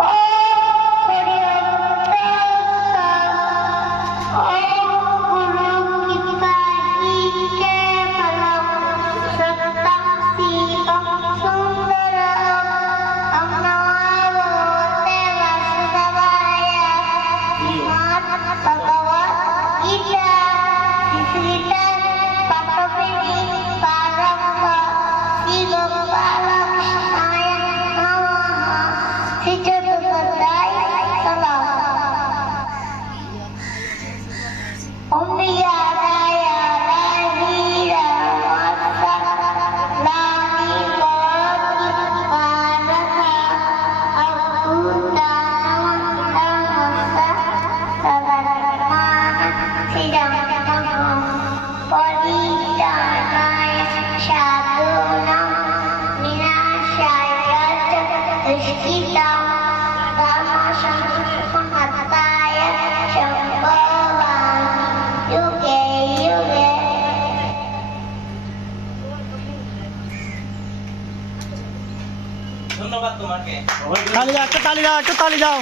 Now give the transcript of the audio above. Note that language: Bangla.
Ah! ধন্যবাদ তোমাকে। তালি দাও একটা তালি দাও একটা তালি দাও।